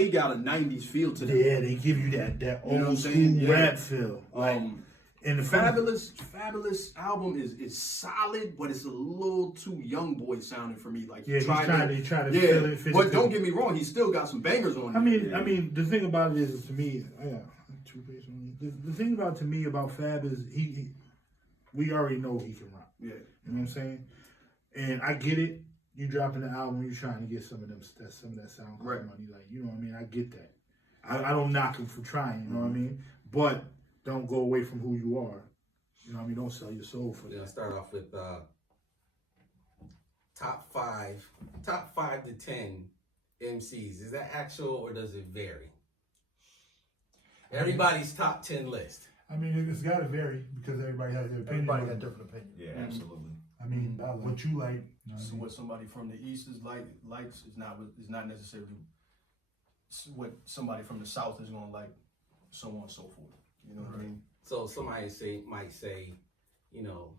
They got a 90s feel to them. Yeah, they give you that You know what I'm old saying? school Yeah. rap feel. Like, and the Fabulous album is solid, but it's a little too young boy sounding for me. Like he tried to fill it. But don't get me wrong, he still got some bangers on. I mean, the thing about it is, to me, the thing about to me about Fab is we already know he can rock. Yeah, you know what I'm saying. And I get it. You dropping the album, you trying to get some of that SoundCloud money. Like, you know what I mean. I get that. I don't knock him for trying. You know what I mean. But don't go away from who you are. You know what I mean? Don't sell your soul for that. We're gonna start off with top five to 10 MCs. Is that actual or does it vary? Everybody's top 10 list. I mean, it's got to vary because everybody has their opinion. Everybody got different opinions. Yeah, absolutely. I mean, what you like. You know so what somebody from the East is likes is not necessarily what somebody from the South is gonna like, so on and so forth. You know what I mean? So somebody might say, you know,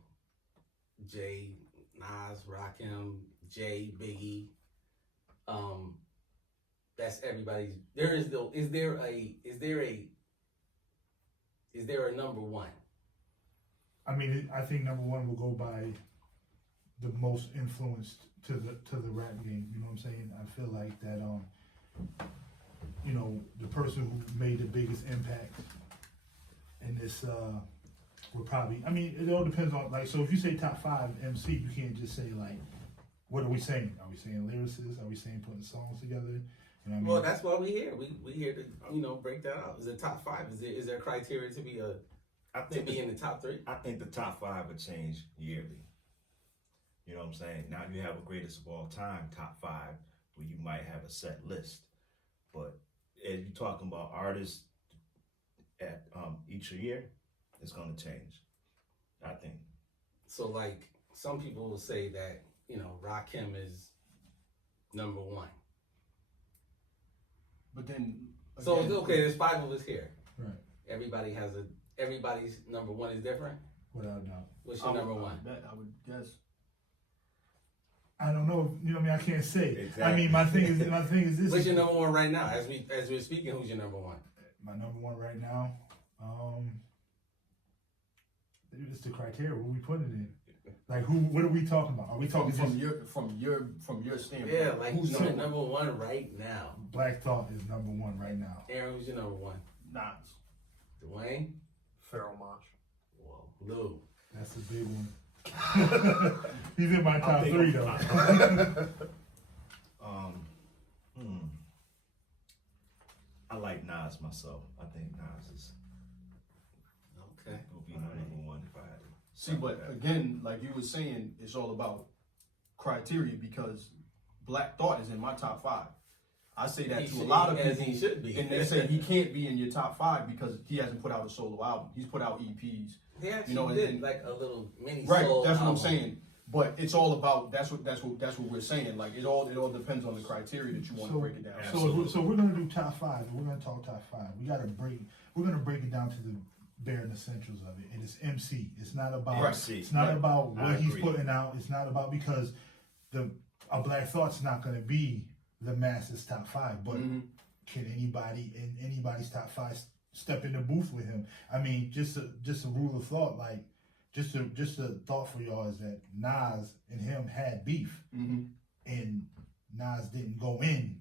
Jay, Nas, Rakim, Jay, Biggie. That's everybody's. Is there a number one? I mean, I think number one will go by the most influenced to the rap game. You know what I'm saying? I feel like that. You know, the person who made the biggest impact in this would probably. I mean, it all depends on like. So if you say top 5 MC, you can't just say like, what are we saying? Are we saying lyricists? Are we saying putting songs together? You know what I mean? Well, that's why we're here. We here to break that out. Is it top 5? Is there criteria to be in the top 3? I think the top 5 would change yearly. You know what I'm saying? Now you have a greatest of all time top 5, where you might have a set list, but if you're talking about artists at each year, it's gonna change. I think. So, like, some people will say that Rakim is number 1. But then So okay, there's 5 of us here. Right. Everybody's number 1 is different. Without a doubt. What's your number 1? I would guess. I don't know. You know what I mean? I can't say. Exactly. I mean, my thing is this. What's your number 1 right now? As we're speaking, who's your number 1? My number 1 right now. It's the criteria. What we putting it in? Like who? What are we talking about? Are we talking from your standpoint? Yeah, like who's your number 1 right now? Black Thought is number 1 right now. Aaron, who's your number 1? Nas. Dwayne. Pharoah Monch. Whoa, Lou. That's a big one. He's in my top 3 though. I like Nas myself. I think Nas is Okay. will be my number 1 if I had to. See, but again, like you were saying, it's all about criteria because Black Thought is in my top 5. I say that to a lot of people, he should be. and they say he can't be in your top 5 because he hasn't put out a solo album. He's put out EPs. He actually did like a little mini Right, soul that's what I'm album. saying. But it's all about that's what we're saying. Like it all depends on the criteria that you want to break it down. So we're gonna do top 5. And we're gonna talk top 5. We're gonna break it down to the bare essentials of it. And it's MC. It's not about. MC, It's not right. about I what he's agree. putting out. It's not about because a Black Thought's not gonna be the masses top 5. But can anybody in anybody's top 5 step in the booth with him? I mean, just a rule of thought, like. Just a thought for y'all is that Nas and him had beef, and Nas didn't go in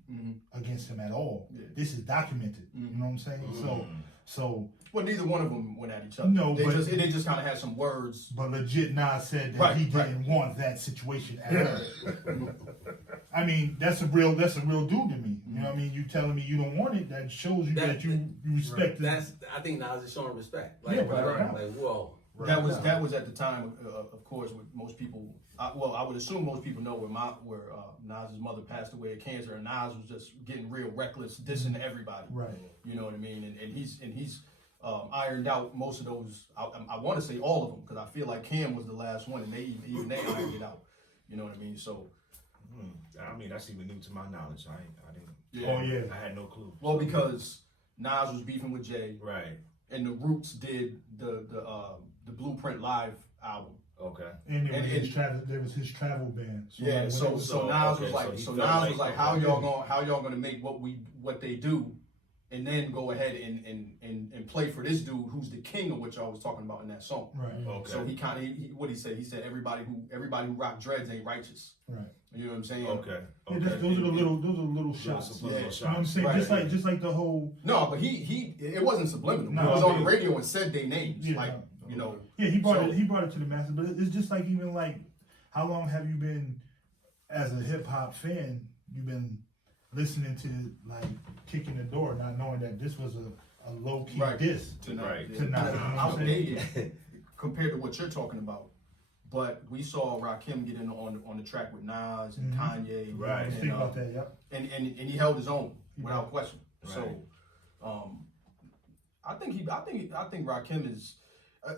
against him at all. Yeah. This is documented. You know what I'm saying? So. Well, neither one of them went at each other. No, they but just kind of had some words. But legit, Nas said that he didn't want that situation at all. I mean, that's a real dude to me. You know what I mean? You telling me you don't want it, that shows you that you respect it. I think Nas is showing respect. Like, Yeah, like whoa. That was at the time, of course, with most people. I would assume most people know where Nas's mother passed away of cancer, and Nas was just getting real reckless, dissing everybody. Right. You know what I mean? And he's ironed out most of those. I want to say all of them because I feel like Cam was the last one, and they ironed it out. You know what I mean? So. I mean, that's even new to my knowledge. I didn't. Yeah. Oh yeah. I had no clue. Well, because Nas was beefing with Jay, Right. and the Roots did the Blueprint Live album. Okay. And there was And- his travel. There was his travel ban. So Yeah, like, so whenever- so Nas okay, was so like, he so felt Nas like- was like, how y'all gonna make what they do, and then go ahead and play for this dude who's the king of what y'all was talking about in that song. right, Okay. So he kind of what he said. He said everybody who rock dreads ain't righteous. right. You know what I'm saying? Okay. Yeah, Okay. those are the little shots. Those You are know little what I'm shots. saying? Right. Just like the whole. No, but it wasn't subliminal. No, he was I on mean- the radio and said their names. Yeah. Like, you know, Yeah, he brought So- it. He brought it to the masses. But it's just like even like, how long have you been, as a hip hop fan, you've been listening to like kicking the door, not knowing that this was a low key Right. diss. tonight. Right. Tonight, you know what I'm saying? Outdated compared to what you're talking about. But we saw Rakim get in on the track with Nas and Mhm. Kanye. Right. Just And, think about that. Yep. and he held his own without Right. question. So, I think Rakim is.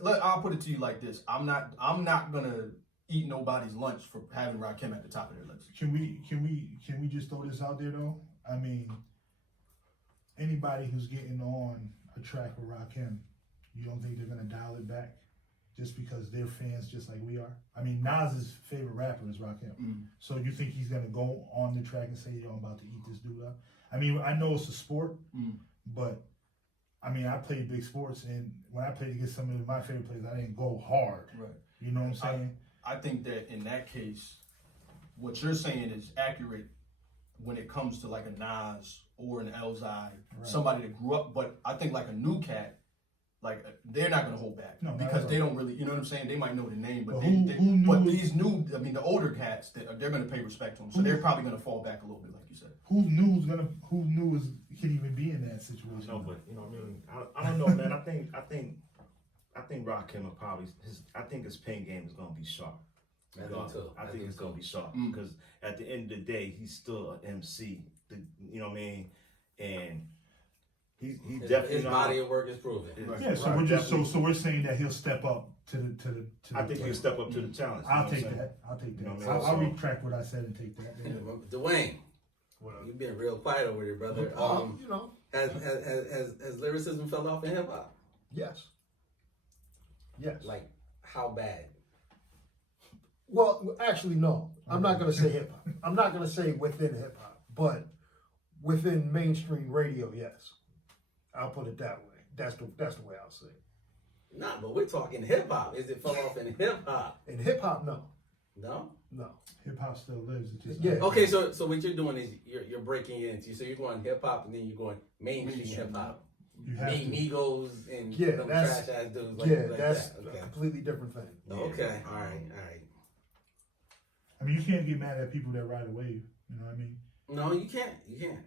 I'll put it to you like this: I'm not gonna eat nobody's lunch for having Rakim at the top of their list. Can we just throw this out there though? I mean, anybody who's getting on a track with Rakim, you don't think they're gonna dial it back just because they're fans just like we are? I mean, Nas's favorite rapper is Rakim. Mm. So you think he's gonna go on the track and say, "Yo, I'm about to eat this dude up"? I mean, I know it's a sport, Mm. but I mean, I played big sports, and when I played against some of my favorite players, I didn't go hard. Right. You know what I'm saying? I think that in that case, what you're saying is accurate when it comes to like a Nas or an Elzhi, Right. somebody that grew up. But I think like a new cat, like they're not gonna hold back No, not because at they all. don't really, you know what I'm saying? They might know the name, but But they, who knew but it- these new, I mean, the older cats, they're gonna pay respect to them, so they're probably gonna fall back a little bit, like you said. Who knew could even be in that situation? No, but you know, what I mean, I don't know, man. I think Rakim will probably I think his pain game is gonna be sharp. I do too. I think it's gonna be sharp Mm. because at the end of the day, he's still an MC. You know what I mean? And he definitely his body of work is proven. Yeah, so Right, we're just definitely. so we're saying that he'll step up to the. I think he'll step up to the challenge. you know I'll what I'm take saying? that. I'll take that. You know what I mean? I'll So- retract what I said and take that. Dwayne, What up? you've been real quiet over there, brother. You know, Has lyricism fell off in hip hop? yes. Yes. Like, how bad? Well, actually, no. I'm not gonna say hip hop. I'm not gonna say within hip hop, but within mainstream radio, yes. I'll put it that way. That's the way I'll say it. Nah, but we're talking hip hop. Is it fell off in hip hop? In hip hop, no, No. no. Hip hop still lives. It just Yeah. Okay, so what you're doing is you're breaking into, so you're going hip hop and then you're going mainstream Mainstream. hip hop. you have to. Migos and Yeah, them that's- trash ass dudes like, Yeah, like that's that. a Okay. completely different thing. Okay. All right. I mean, you can't get mad at people that ride a wave. You know what I mean? No, you can't. You can't.